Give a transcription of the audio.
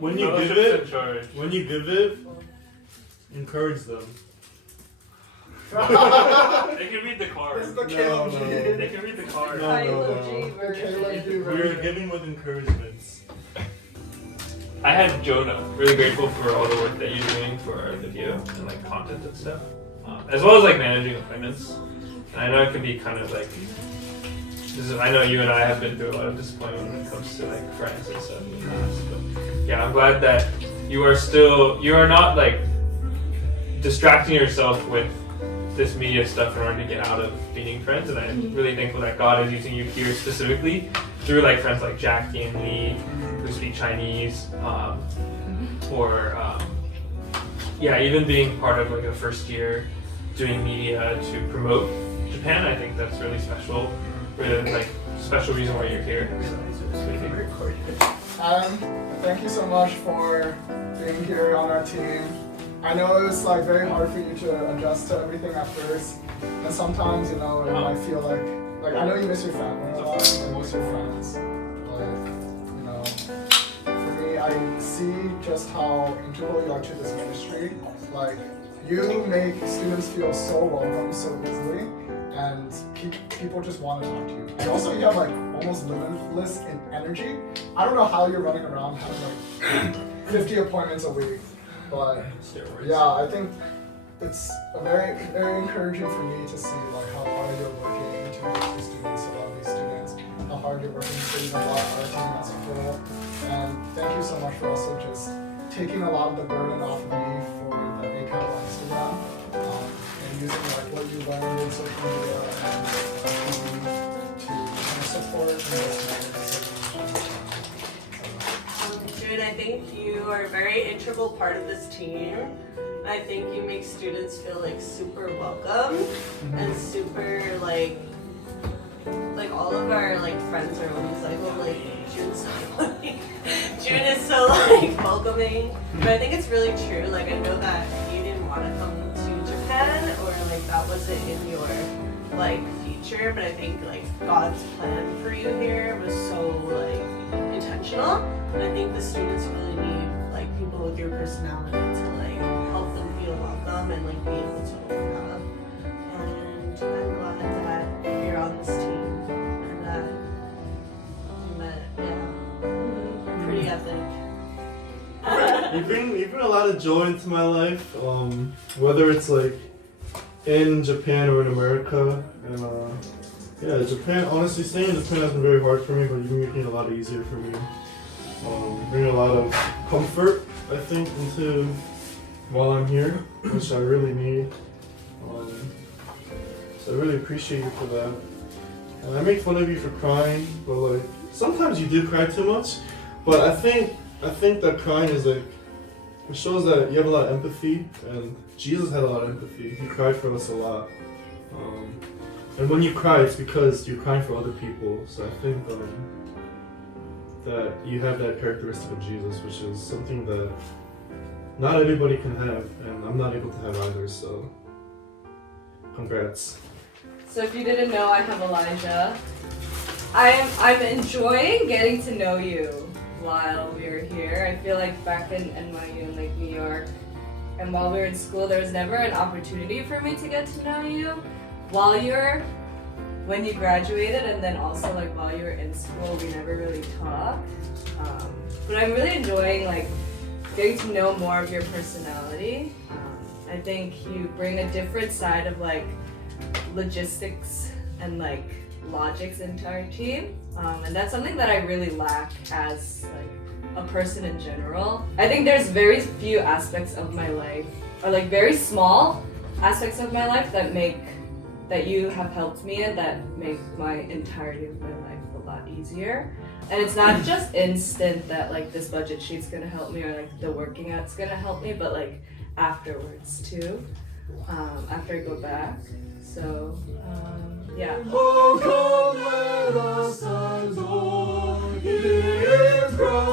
when you give it, encourage them. They can read the card. This is the Caleb G. They can read the card. No. The Caleb G. We're giving with encouragements. I had Jonah. Really grateful for all the work that you're doing for our video and like content and stuff, as well as like managing appointments. And I know it can be kind of like, I know you and I have been through a lot of disappointment when it comes to like friends and stuff in the past. But yeah, I'm glad that you are not like distracting yourself with this media stuff in order to get out of being friends. And I'm really thankful that God is using you here specifically through like friends like Jackie and Lee who speak Chinese, or even being part of like a first year doing media to promote Japan. I think that's really special. Really like special reason why you're here. So it's really great. Adam, thank you so much for being here on our team. I know it was like very hard for you to adjust to everything at first, and sometimes it might feel like I know you miss your family a lot and miss your friends, but for me, I see just how integral you are to this ministry. Like you make students feel so welcome so easily, and people just want to talk to you. And also, you have like almost limitless in energy. I don't know how you're running around having like 50 appointments a week. But yeah, I think it's very, very encouraging for me to see like how hard you're working to reach the students, a lot of these students, how hard you're working to even our team as a whole. And thank you so much for also just taking a lot of the burden off of me for the ACAP on Instagram, and using like what you learned in social media and to kind of support and June, I think you are a very integral part of this team. I think you make students feel like super welcome and super like all of our like friends are always like, oh, like June's so funny. June is so like welcoming. But I think it's really true. Like I know that you didn't want to come to Japan or like that wasn't in your like future, but I think like God's plan for you here was so like intentional. And I think the students really need like people with your personality to like help them feel welcome and like be able to open up. And I'm glad that you're on this team and that pretty epic. You bring a lot of joy into my life, whether it's like in Japan or in America. And Japan, honestly, staying in Japan has been very hard for me, but you're making it a lot easier for me. Bring a lot of comfort, I think, into while I'm here, which I really need. So I really appreciate you for that. And I make fun of you for crying, but like sometimes you do cry too much. But I think that crying is like it shows that you have a lot of empathy, and Jesus had a lot of empathy. He cried for us a lot. And when you cry, it's because you're crying for other people. So I think that you have that characteristic of Jesus, which is something that not everybody can have, and I'm not able to have either, so congrats. So if you didn't know, I have Elijah. I'm enjoying getting to know you while we're here. I feel like back in NYU and like New York, and while we were in school, there was never an opportunity for me to get to know you when you graduated, and then also like while you were in school, we never really talked. But I'm really enjoying like getting to know more of your personality. I think you bring a different side of like logistics and like logics into our team, and that's something that I really lack as like a person in general. I think there's very few aspects of my life, or like very small aspects of my life that you have helped me in that make my entirety of my life a lot easier. And it's not just instant that like this budget sheet's gonna help me or like the working out's gonna help me, but like afterwards too, after I go back. So yeah. Oh, come let us adore, He is Christ.